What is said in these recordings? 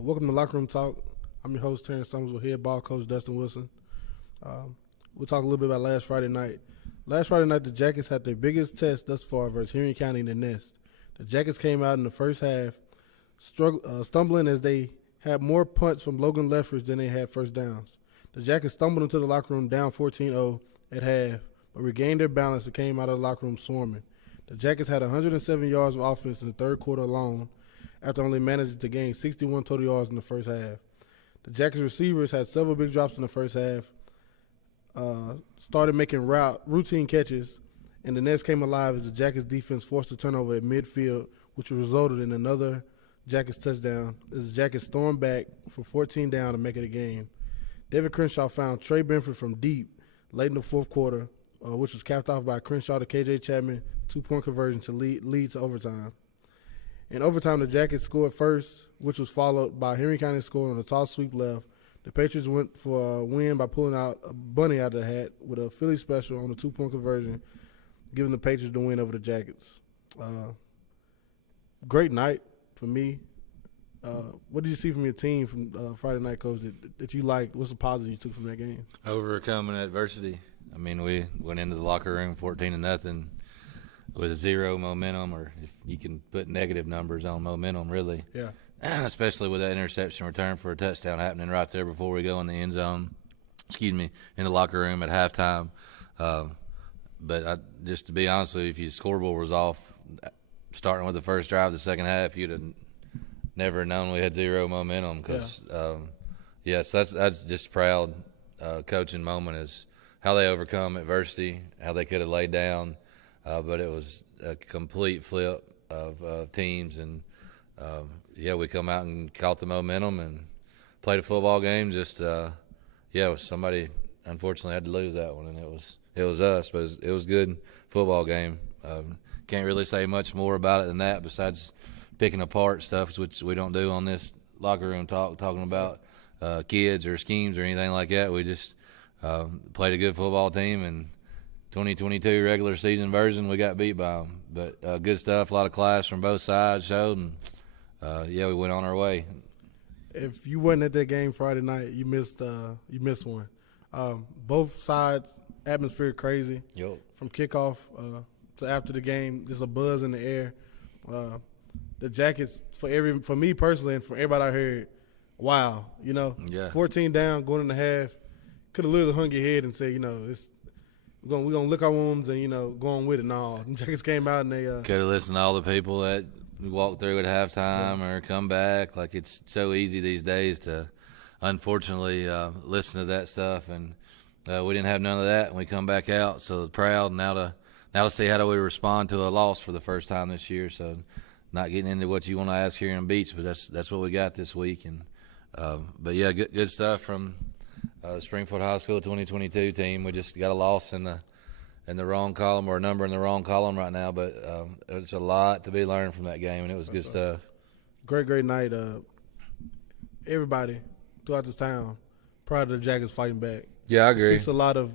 Welcome to Lockeroom Talk. I'm your host, Terrence Summers, with head ball coach Dustin Wilson. We'll talk a little bit about last Friday night. Last Friday night, the Jackets had their biggest test thus far versus Henry County in the Nest. The Jackets came out in the first half, stumbling as they had more punts from Logan Leffers than they had first downs. The Jackets stumbled into the locker room down 14-0 at half, but regained their balance and came out of the locker room swarming. The Jackets had 107 yards of offense in the third quarter alone, after only managing to gain 61 total yards in the first half. The Jackets receivers had several big drops in the first half, started making routine catches, and the Nets came alive as the Jackets defense forced a turnover at midfield, which resulted in another Jackets touchdown as the Jackets stormed back for 14 down to make it a game. David Crenshaw found Trey Benford from deep late in the fourth quarter, which was capped off by Crenshaw to K.J. Chapman, two-point conversion to lead to overtime. In overtime, the Jackets scored first, which was followed by Henry County scoring on a toss sweep left. The Patriots went for a win by pulling out a bunny out of the hat with a Philly special on a two-point conversion, giving the Patriots the win over the Jackets. Great night for me. What did you see from your team from Friday night, Coach, that you liked? What's the positive you took from that game? Overcoming adversity. I mean, we went into the locker room 14-0 with zero momentum, or if you can put negative numbers on momentum, really. Yeah. Especially with that interception return for a touchdown happening right there before we go in the end zone. In the locker room at halftime. But just to be honest with you, if your scoreboard was off, starting with the first drive of the second half, you'd have never known we had zero momentum. Because, yes, that's just a proud coaching moment is how they overcome adversity, how they could have laid down. But it was a complete flip of teams. And, we come out and caught the momentum and played a football game. Somebody unfortunately had to lose that one, and it was us. But it was a good football game. Can't really say much more about it than that besides picking apart stuff, which we don't do on this locker room talking about kids or schemes or anything like that. We just played a good football team, and 2022 regular season version, we got beat by them. But good stuff, a lot of class from both sides showed, and, we went on our way. If you wasn't at that game Friday night, you missed one. Both sides, atmosphere crazy. Yep. From kickoff to after the game, there's a buzz in the air. The Jackets, for me personally and for everybody I heard, wow, 14 down, going in the half, could have literally hung your head and said, we're gonna lick our wounds and go on with it. No, the Jackets came out and they could have listened to all the people that walk through at halftime or come back. Like, it's so easy these days to, unfortunately, listen to that stuff, and we didn't have none of that, and we come back out. So proud now to see how do we respond to a loss for the first time this year. So not getting into what you want to ask here on Beach, but that's what we got this week. And good stuff from Springfield High School 2022 team. We just got a loss in the wrong column, or a number in the wrong column right now, but there's a lot to be learned from that game, and it was good stuff. Great night. Everybody throughout this town, proud of the Jackets fighting back. Yeah, I agree. It speaks a lot of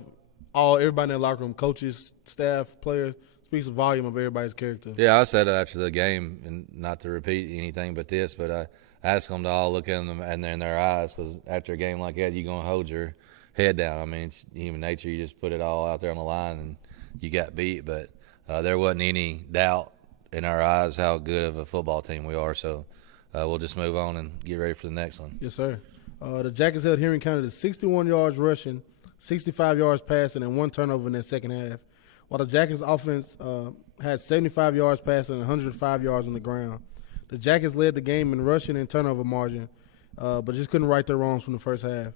everybody in the locker room, coaches, staff, players. Speaks a volume of everybody's character. Yeah, I said it after the game, and not to repeat anything but this, but I asked them to all look at them and in their eyes, because after a game like that, you're going to hold your head down. I mean, it's human nature. You just put it all out there on the line, and you got beat. But there wasn't any doubt in our eyes how good of a football team we are. So we'll just move on and get ready for the next one. Yes, sir. The Jackets held Henry County to 61 yards rushing, 65 yards passing, and one turnover in that second half, while the Jackets offense had 75 yards passing and 105 yards on the ground. The Jackets led the game in rushing and turnover margin, but just couldn't right their wrongs from the first half.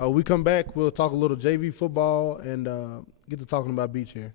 We come back, we'll talk a little JV football and get to talking about Beach here.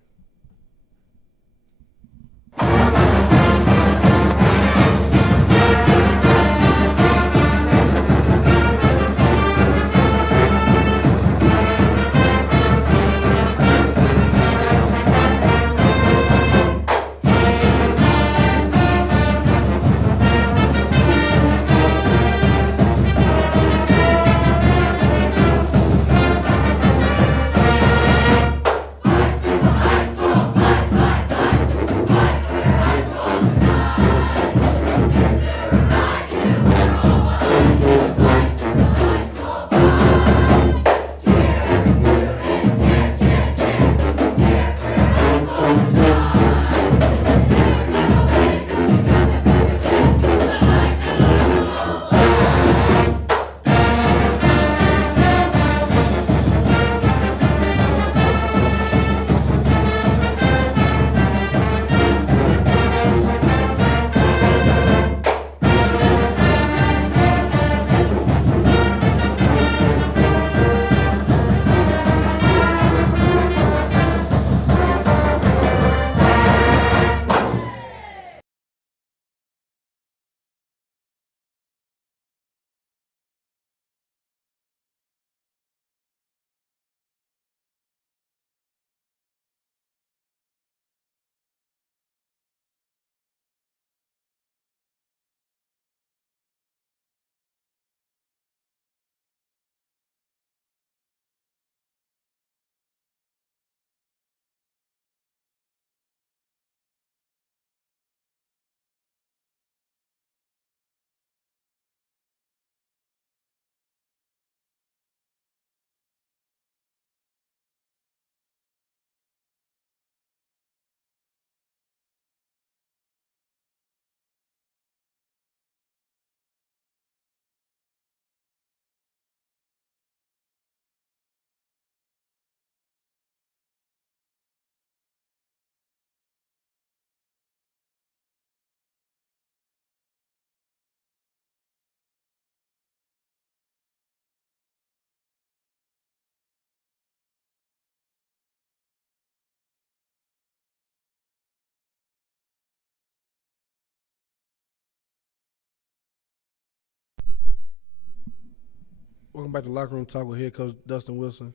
Welcome back to Locker Room Talk with head coach Dustin Wilson.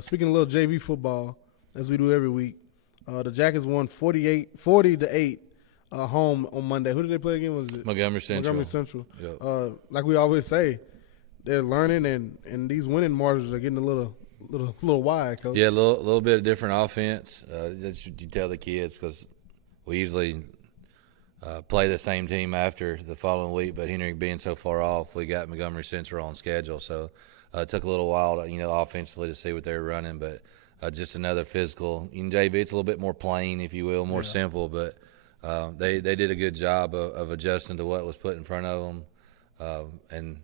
Speaking a little JV football, as we do every week, the Jackets won 40-8 home on Monday. Who did they play again? Was it Montgomery Central? Montgomery Central. Yep. Like we always say, they're learning, and these winning margins are getting a little wide, coach. Yeah, a little bit of different offense. That's what you tell the kids, because we usually play the same team after the following week, but Henry being so far off, we got Montgomery Central on schedule. So it took a little while, offensively to see what they were running, but just another physical. In JV, it's a little bit more plain, if you will, more simple, but they did a good job of adjusting to what was put in front of them. And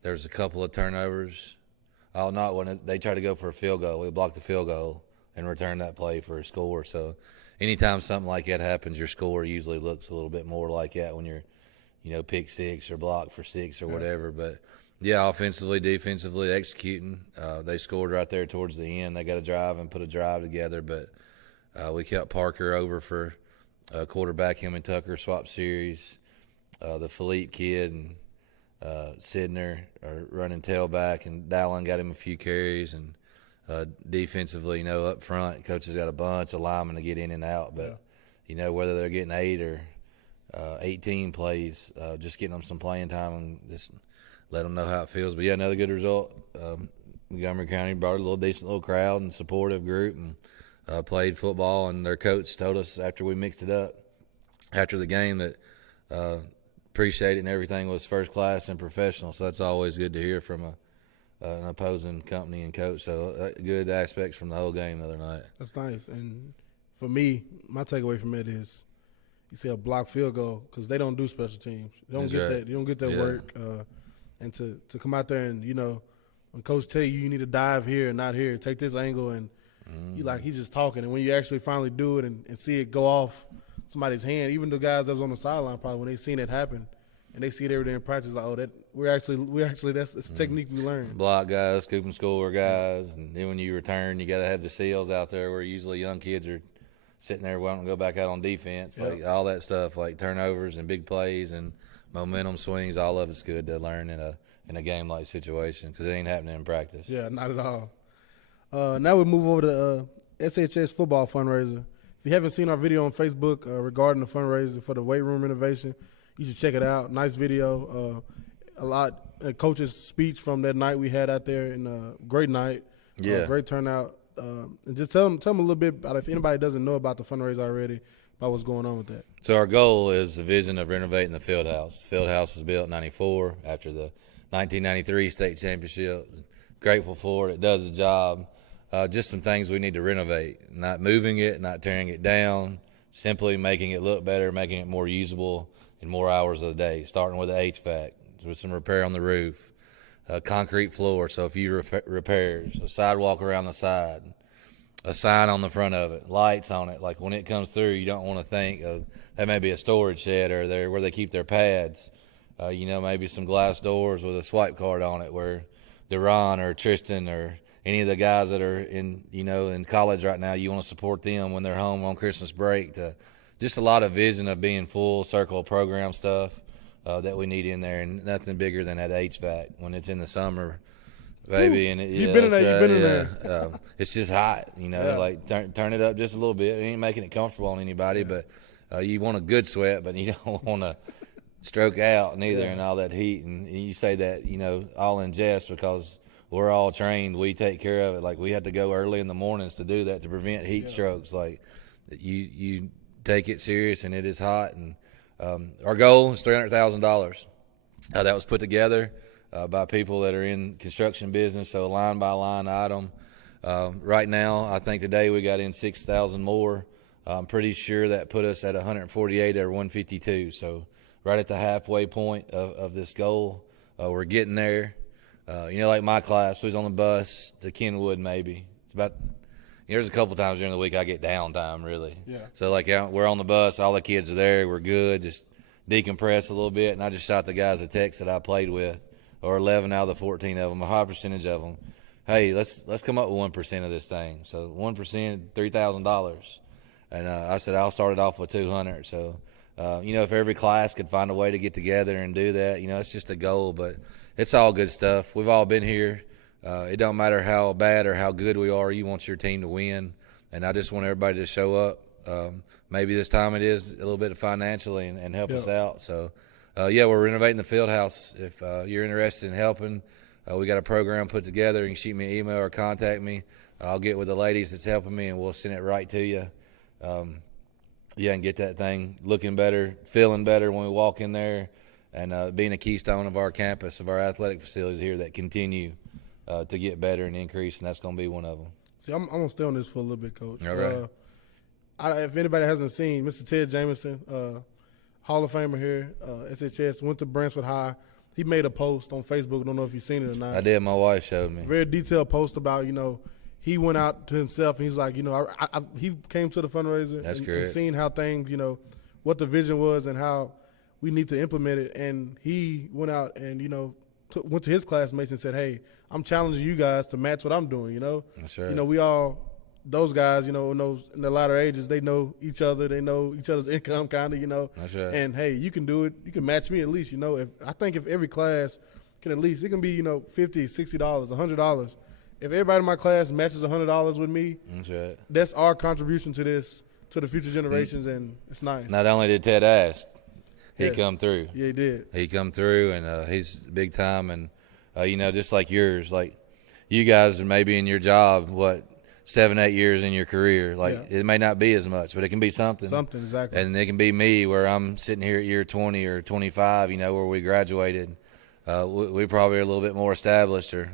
there's a couple of turnovers. Not when they tried to go for a field goal. We blocked the field goal and returned that play for a score. So anytime something like that happens, your score usually looks a little bit more like that when you're, pick six or block for six or whatever. But, yeah, offensively, defensively, executing. They scored right there towards the end. They got a drive and put a drive together. But we kept Parker over for quarterback. Him and Tucker swapped series. The Philippe kid and Sidner are running tailback, and Dallin got him a few carries. And defensively, up front, coach has got a bunch of linemen to get in and out. But, whether they're getting 8 or 18 plays, just getting them some playing time and just let them know how it feels. But, yeah, another good result. Montgomery County brought a decent little crowd and supportive group and played football. And their coach told us after we mixed it up after the game that appreciated and everything was first class and professional. So that's always good to hear from an opposing company and coach. So good aspects from the whole game the other night. That's nice. And for me, my takeaway from it is you see a blocked field goal because they don't do special teams. They don't get that. You don't get that work. And to come out there and, when coach tell you need to dive here and not here, take this angle, and he's just talking. And when you actually finally do it and see it go off somebody's hand, even the guys that was on the sideline probably when they seen it happen and they see it every day in practice, like, oh, that we're actually that's a technique we learned. Block guys, scoop and score guys, and then when you return, you got to have the seals out there where usually young kids are sitting there wanting to go back out on defense, like all that stuff, like turnovers and big plays and momentum swings. All of it's good to learn in a game like situation because it ain't happening in practice. Yeah, not at all. Now we move over to SHS football fundraiser. If you haven't seen our video on Facebook regarding the fundraiser for the weight room renovation, you should check it out. Nice video. Coach's speech from that night we had out there, and great night. Great turnout. And just tell them a little bit about, if anybody doesn't know about the fundraiser already, about what's going on with that. So our goal is the vision of renovating the field house. The field house was built in '94 after the 1993 state championship. Grateful for it. It does the job. Just some things we need to renovate. Not moving it, not tearing it down, simply making it look better, making it more usable in more hours of the day, starting with the HVAC, with some repair on the roof, concrete floor, so a few repairs, a sidewalk around the side, a sign on the front of it, lights on it. Like when it comes through, you don't want to think that may be a storage shed or where they keep their pads. Maybe some glass doors with a swipe card on it where Deron or Tristan or any of the guys that are in college right now, you want to support them when they're home on Christmas break. Just a lot of vision of being full circle program stuff that we need in there, and nothing bigger than that HVAC when it's in the summer, baby. And you've been in there. It's just hot, like turn it up just a little bit. It ain't making it comfortable on anybody, but you want a good sweat, but you don't want to stroke out neither and all that heat. And you say that, all in jest because we're all trained. We take care of it. Like we have to go early in the mornings to do that to prevent heat strokes. Like you take it serious, and it is hot. And our goal is $300,000. That was put together by people that are in construction business, so line by line item. Right now, I think today we got in 6,000 more. I'm pretty sure that put us at 148 or 152. So right at the halfway point of this goal, we're getting there. Like my class was on the bus to Kenwood maybe. It's about there's a couple times during the week I get downtime, really. Yeah. So, we're on the bus, all the kids are there, we're good, just decompress a little bit, and I just shot the guys a text that I played with, or 11 out of the 14 of them, a high percentage of them. Hey, let's come up with 1% of this thing. So 1%, $3,000. And I said I'll start it off with 200. So if every class could find a way to get together and do that, it's just a goal. But it's all good stuff. We've all been here. It don't matter how bad or how good we are. You want your team to win, and I just want everybody to show up. Maybe this time it is a little bit financially and help us out. So, we're renovating the field house. If you're interested in helping, we got a program put together. You can shoot me an email or contact me. I'll get with the ladies that's helping me, and we'll send it right to you. And get that thing looking better, feeling better when we walk in there, and being a keystone of our campus, of our athletic facilities here that continue to get better and increase, and that's going to be one of them. See, I'm going to stay on this for a little bit, Coach. All right. If anybody hasn't seen, Mr. Ted Jameson, Hall of Famer here, SHS, went to Brentwood High. He made a post on Facebook. I don't know if you've seen it or not. I did. My wife showed me. Very detailed post about, he went out to himself and he's like, he came to the fundraiser and seen how things, what the vision was and how we need to implement it. And he went out and, went to his classmates and said, hey, I'm challenging you guys to match what I'm doing, That's right. We all, those guys, in the latter ages, they know each other. They know each other's income kind of, That's right. And, hey, you can do it. You can match me at least, I think if every class can at least, it can be, $50, $60, $100. If everybody in my class matches $100 with me, that's right. That's our contribution to this, to the future generations, and it's nice. Not only did Ted ask, he come through. Yeah, he did. He come through, and he's big time. And, just like yours, like you guys are maybe in your job, 7-8 years in your career. It may not be as much, but it can be something. Something, exactly. And it can be me where I'm sitting here at year 20 or 25, where we graduated. We probably are a little bit more established, or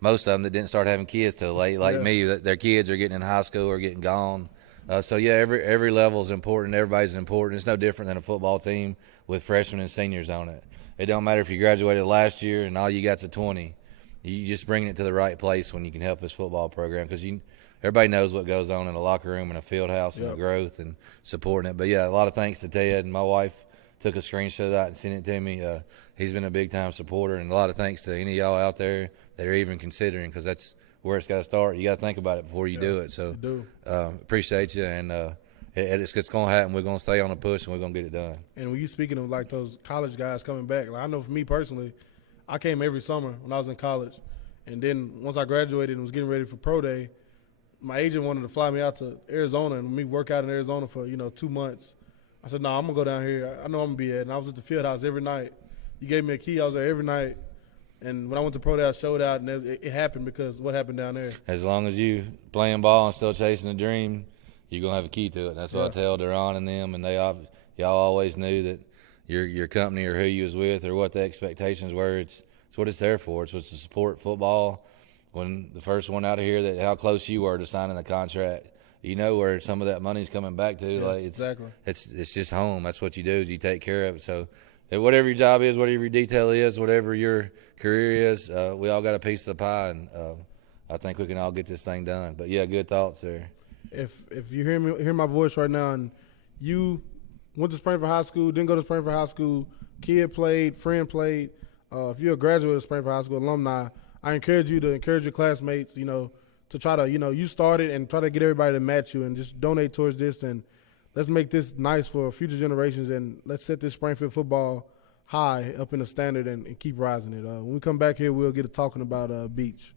most of them that didn't start having kids till late, like me. That their kids are getting in high school or getting gone. Every level is important. Everybody's important. It's no different than a football team with freshmen and seniors on it. It don't matter if you graduated last year and all you got's a 20. You just bring it to the right place when you can help this football program, because everybody knows what goes on in a locker room and a field house and the growth and supporting it. But a lot of thanks to Ted, and my wife took a screenshot of that and sent it to me. He's been a big-time supporter, and a lot of thanks to any of y'all out there that are even considering, because that's where it's got to start. You got to think about it before you do it. So appreciate you, and it's going to happen. We're going to stay on the push, and we're going to get it done. And when you speaking of like those college guys coming back, I know for me personally, I came every summer when I was in college, and then once I graduated and was getting ready for pro day, my agent wanted to fly me out to Arizona and me work out in Arizona for 2 months. I said, no, I'm going to go down here. I know I'm going to be at. And I was at the field house every night. You gave me a key. I was there every night. And when I went to pro day, I showed out, and it happened because what happened down there. As long as you playing ball and still chasing the dream, you're going to have a key to it. That's what I tell Duran and them. And y'all always knew that your company or who you was with or what the expectations were. It's what it's there for. It's to support football. When the first one out of here, that how close you were to signing a contract, where some of that money's coming back to. Exactly. It's just home. That's what you do, is you take care of it. So whatever your job is, whatever your detail is, whatever your career is, we all got a piece of the pie, and I think we can all get this thing done. But good thoughts there. If you hear my voice right now, and you went to Springfield High School, didn't go to Springfield High School, kid played, friend played, if you're a graduate of Springfield High School alumni, I encourage you to encourage your classmates, to try to, you start it and try to get everybody to match you and just donate towards this, and let's make this nice for future generations, and let's set this Springfield football high up in the standard and keep rising it. When we come back here, we'll get to talking about Beach.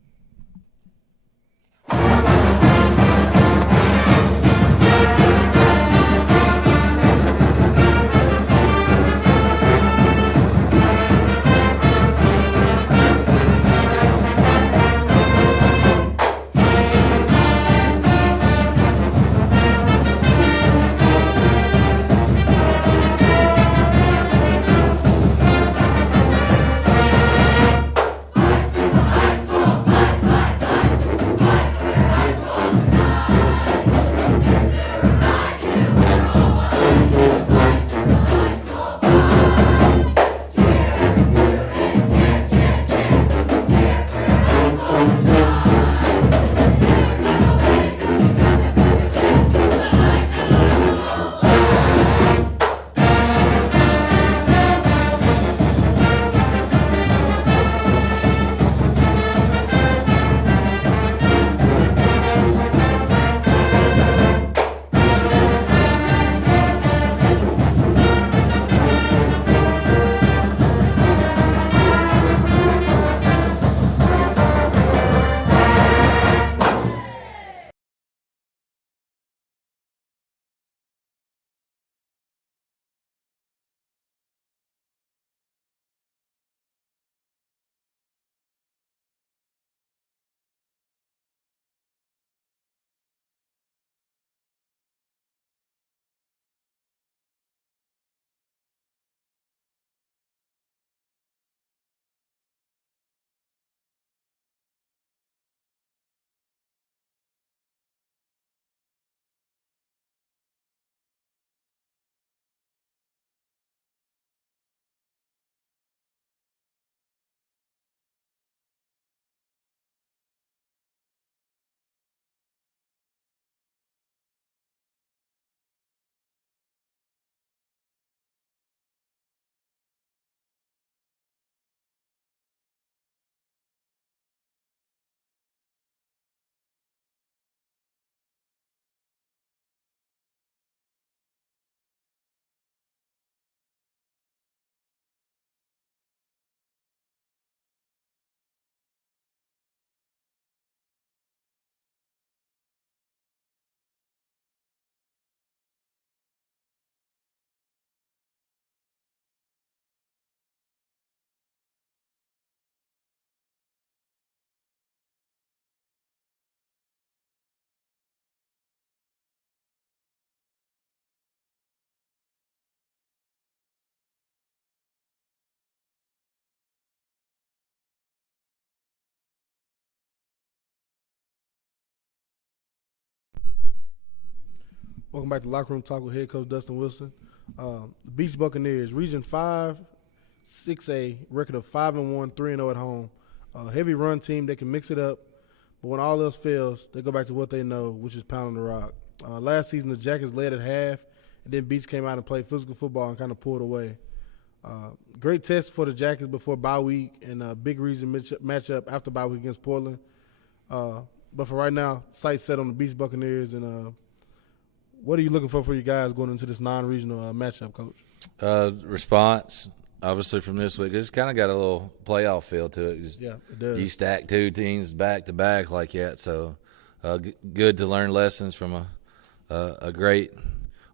Welcome back to Lockeroom Talk with head coach Dustin Wilson. The Beach Buccaneers, Region 5, 6A, record of 5-1, 3-0 at home. Heavy run team. They can mix it up, but when all else fails, they go back to what they know, which is pounding the rock. Last season, the Jackets led at half, and then Beach came out and played physical football and kind of pulled away. Great test for the Jackets before bye week, and a big reason matchup after bye week against Portland. But for right now, sights set on the Beach Buccaneers. And what are you looking for you guys going into this non-regional matchup, Coach? Response, obviously, from this week. It's kind of got a little playoff feel to it. Yeah, it does. You stack two teams back-to-back like that, so good to learn lessons from a great,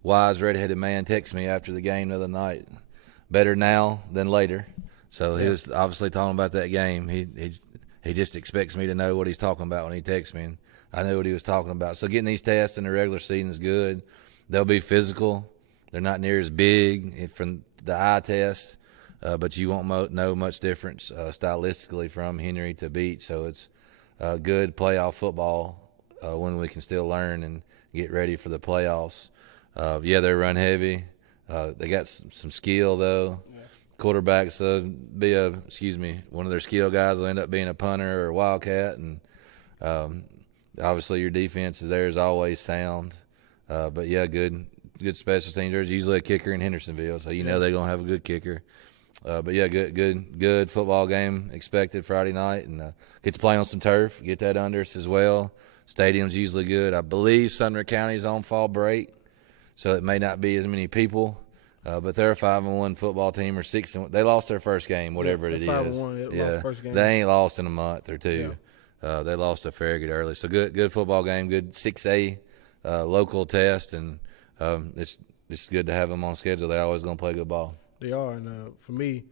wise, red-headed man text me after the game the other night. Better now than later. So he was obviously talking about that game. He just expects me to know what he's talking about when he texts me, and I knew what he was talking about. So getting these tests in the regular season is good. They'll be physical. They're not near as big from the eye test, but you won't know much difference stylistically from Henry to Beach. So it's good playoff football when we can still learn and get ready for the playoffs. They're run heavy. They got some skill, though. Yeah. Quarterbacks one of their skill guys will end up being a punter or a wildcat, and obviously your defense is always sound. Good special teams. There's usually a kicker in Hendersonville, so you know they're gonna have a good kicker. Good football game expected Friday night, and get to play on some turf, get that under us as well. Stadium's usually good. I believe Sumner County's on fall break, so it may not be as many people. But they're a 5-1 football team, or 6-1. They lost their first game, whatever it is. 5-1. Lost first game. They ain't lost in a month or two. Yeah. They lost to Farragut early. So good football game, good 6A local test, and it's good to have them on schedule. They're always going to play good ball. They are, and for me,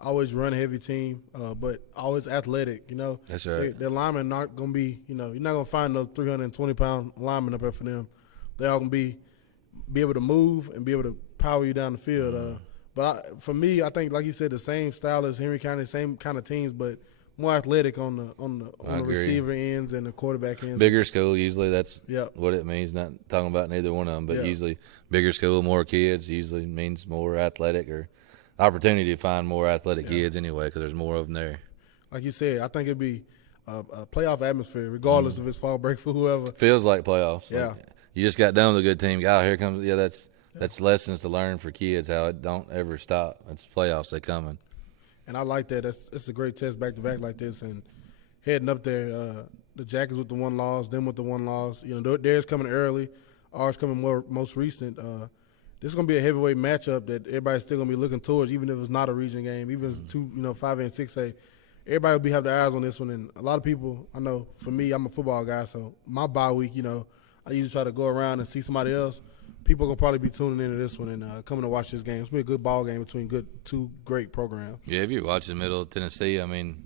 always run heavy team, but always athletic. You know, that's right. Their linemen not going to be, you're not going to find no 320-pound linemen up there for them. They're all going to be able to move and be able to power you down the field. For me, I think, like you said, the same style as Henry County, same kind of teams, but more athletic on the receiver ends and the quarterback ends. Bigger school, usually that's what it means. Not talking about neither one of them, but usually bigger school, more kids usually means more athletic, or opportunity to find more athletic kids anyway, because there's more of them there. Like you said, I think it'd be a playoff atmosphere, regardless if it's fall break for whoever. Feels like playoffs. Yeah. Like, you just got done with a good team. Here comes that's lessons to learn for kids, how it don't ever stop. It's playoffs, they coming. And I like that. It's a great test back-to-back like this. And heading up there, the Jackets with the one loss, them with the one loss. You know, theirs coming early, ours coming most recent. This is going to be a heavyweight matchup that everybody's still going to be looking towards, even if it's not a region game, even if it's 5A and 6A. Everybody will have their eyes on this one. And a lot of people, I know, for me, I'm a football guy, so my bye week, I usually try to go around and see somebody else. People are going to probably be tuning into this one and coming to watch this game. It's going to be a good ball game between two great programs. Yeah, if you're watching Middle Tennessee, I mean,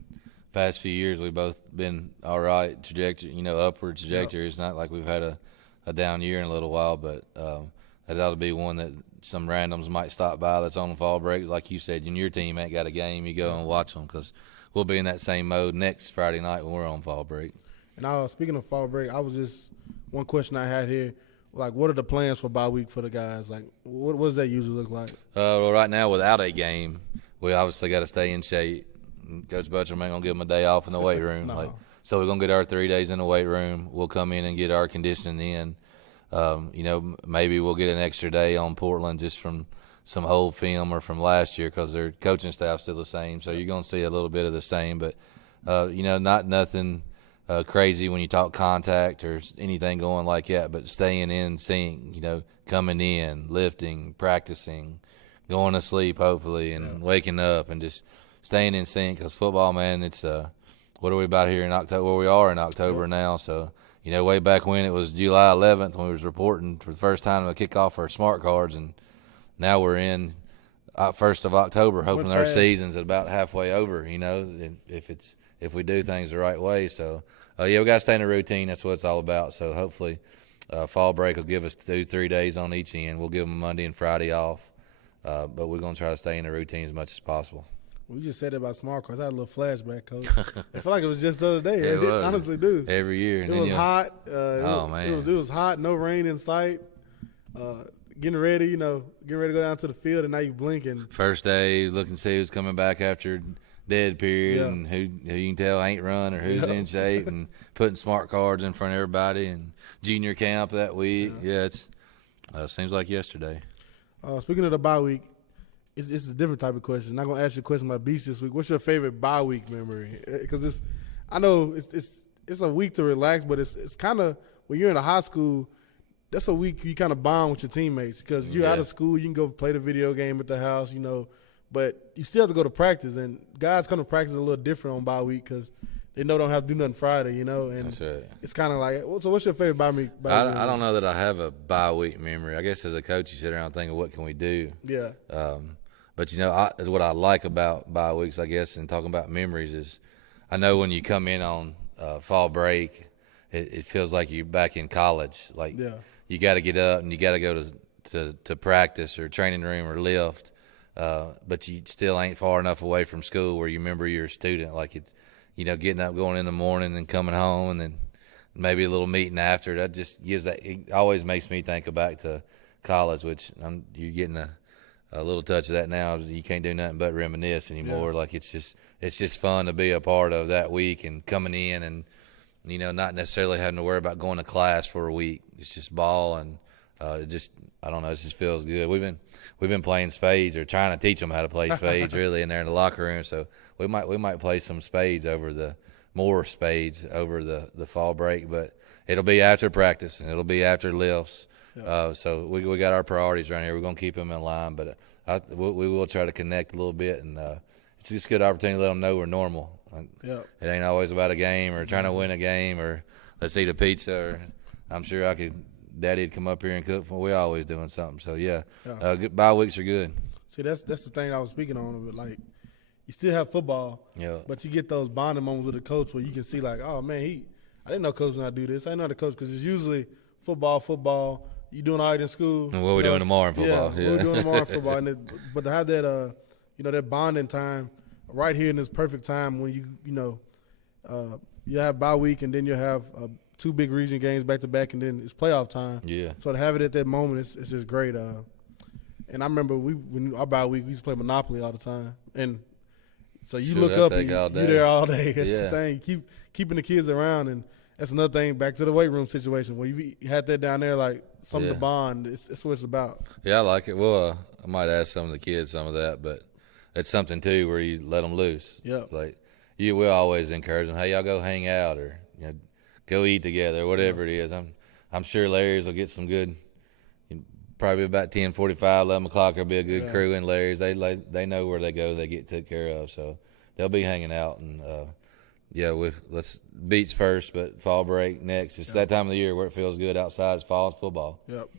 past few years we've both been all right trajectory, upward trajectory. Yep. It's not like we've had a down year in a little while, but that ought to be one that some randoms might stop by that's on the fall break. Like you said, your team ain't got a game, you go and watch them, because we'll be in that same mode next Friday night when we're on fall break. And speaking of fall break, one question I had here. Like, what are the plans for bye week for the guys? Like, what does that usually look like? Well, right now, without a game, we obviously got to stay in shape. Coach Butcher ain't going to give them a day off in the weight room. No. So we're going to get our 3 days in the weight room. We'll come in and get our conditioning in. Maybe we'll get an extra day on Portland just from some old film or from last year, because their coaching staff's still the same. So you're going to see a little bit of the same. But, not nothing – crazy when you talk contact or anything going like that, but staying in sync, coming in, lifting, practicing, going to sleep hopefully, and waking up, and just staying in sync, because football, man, it's what are we about here in October? Well, we are in October now, so way back when it was July 11th when we was reporting for the first time to kick off our smart cards, and now we're in 1st of October, hoping our season's about halfway over, if we do things the right way. So we got to stay in a routine. That's what it's all about. So hopefully fall break will give us 2-3 days on each end. We'll give them Monday and Friday off, but we're going to try to stay in a routine as much as possible. We just said it about smart cards. I had a little flashback, Coach. I feel like it was just the other day. It honestly do. Every year. It was hot. Man. It was hot, no rain in sight. getting ready, getting ready to go down to the field, and now you blinking. First day, look and see who's coming back after dead period, Yeah. and who you can tell ain't run or who's in shape, and putting smart cards in front of everybody, and junior camp that week. Yeah, it's seems like yesterday. Speaking of the bye week, it's a different type of question. I'm not gonna ask you a question about beach this week. What's your favorite bye week memory? Because I know it's a week to relax, but it's kind of when you're in a high school. That's a week you kind of bond with your teammates because you're out of school. You can go play the video game at the house, but you still have to go to practice. And guys come to practice a little different on bye week because they know they don't have to do nothing Friday, And That's right. it's kind of like, so what's your favorite bye week? I don't know that I have a bye week memory. I guess as a coach, you sit around and think of what can we do. Yeah. But what I like about bye weeks, I guess, and talking about memories is, I know when you come in on fall break, it feels like you're back in college. Like you got to get up and you got to go to practice or training room or lift, but you still ain't far enough away from school where you remember you're a student. Like it's, getting up, going in the morning and coming home, and then maybe a little meeting after. That just gives that. It always makes me think back to college, which you're getting a little touch of that now. You can't do nothing but reminisce anymore. Like it's just fun to be a part of that week and coming in and not necessarily having to worry about going to class for a week. It's just ball and I don't know. It just feels good. We've been playing spades or trying to teach them how to play spades really in there in the locker room. So we might play some spades over the fall break, but it'll be after practice and it'll be after lifts. So we got our priorities right here. We're gonna keep them in line, but we will try to connect a little bit, and it's just a good opportunity to let them know we're normal. It ain't always about a game or trying to win a game or let's eat a pizza. Or I'm sure Daddy'd come up here and cook. We always doing something. So good bye weeks are good. See, that's the thing I was speaking on. But like, you still have football, but you get those bonding moments with the coach where you can see like, oh man, I didn't know coach when I do this. I didn't know the coach because it's usually football. You doing all right in school? And what we doing tomorrow in football? Yeah, what we doing tomorrow in football. But to have that, that bonding time right here in this perfect time when you have bye week and then you have 2 big region games back to back and then it's playoff time. Yeah. So to have it at that moment, it's just great. And I remember when our bye week we used to play Monopoly all the time, and so you look up and you're there all day. That's the thing. Keeping the kids around, and that's another thing. Back to the weight room situation where you had that down there, like something to bond. It's what it's about. Yeah, I like it. Well, I might ask some of the kids some of that, but it's something too where you let them loose. Yeah, like you will always encourage them. Hey, y'all go hang out or go eat together, whatever it is. I'm sure Larry's will get some good. Probably about 10:45, 11 o'clock will be a good crew in Larry's. They know where they go, they get taken care of, so they'll be hanging out and let's beach first, but fall break next. It's that time of the year where it feels good outside. It's fall football. Yep.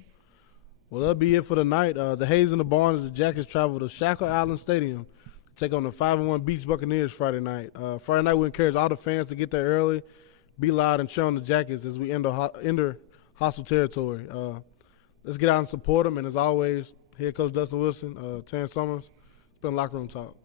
Well, that'll be it for the night. The Hayes and the Barn as the Jackets travel to Shackle Island Stadium to take on the 5-1 Beach Buccaneers Friday night. Friday night, we encourage all the fans to get there early, be loud, and cheer on the Jackets as we enter hostile territory. Let's get out and support them. And as always, head coach Dustin Wilson, Terrence Summers, it's been Locker Room Talk.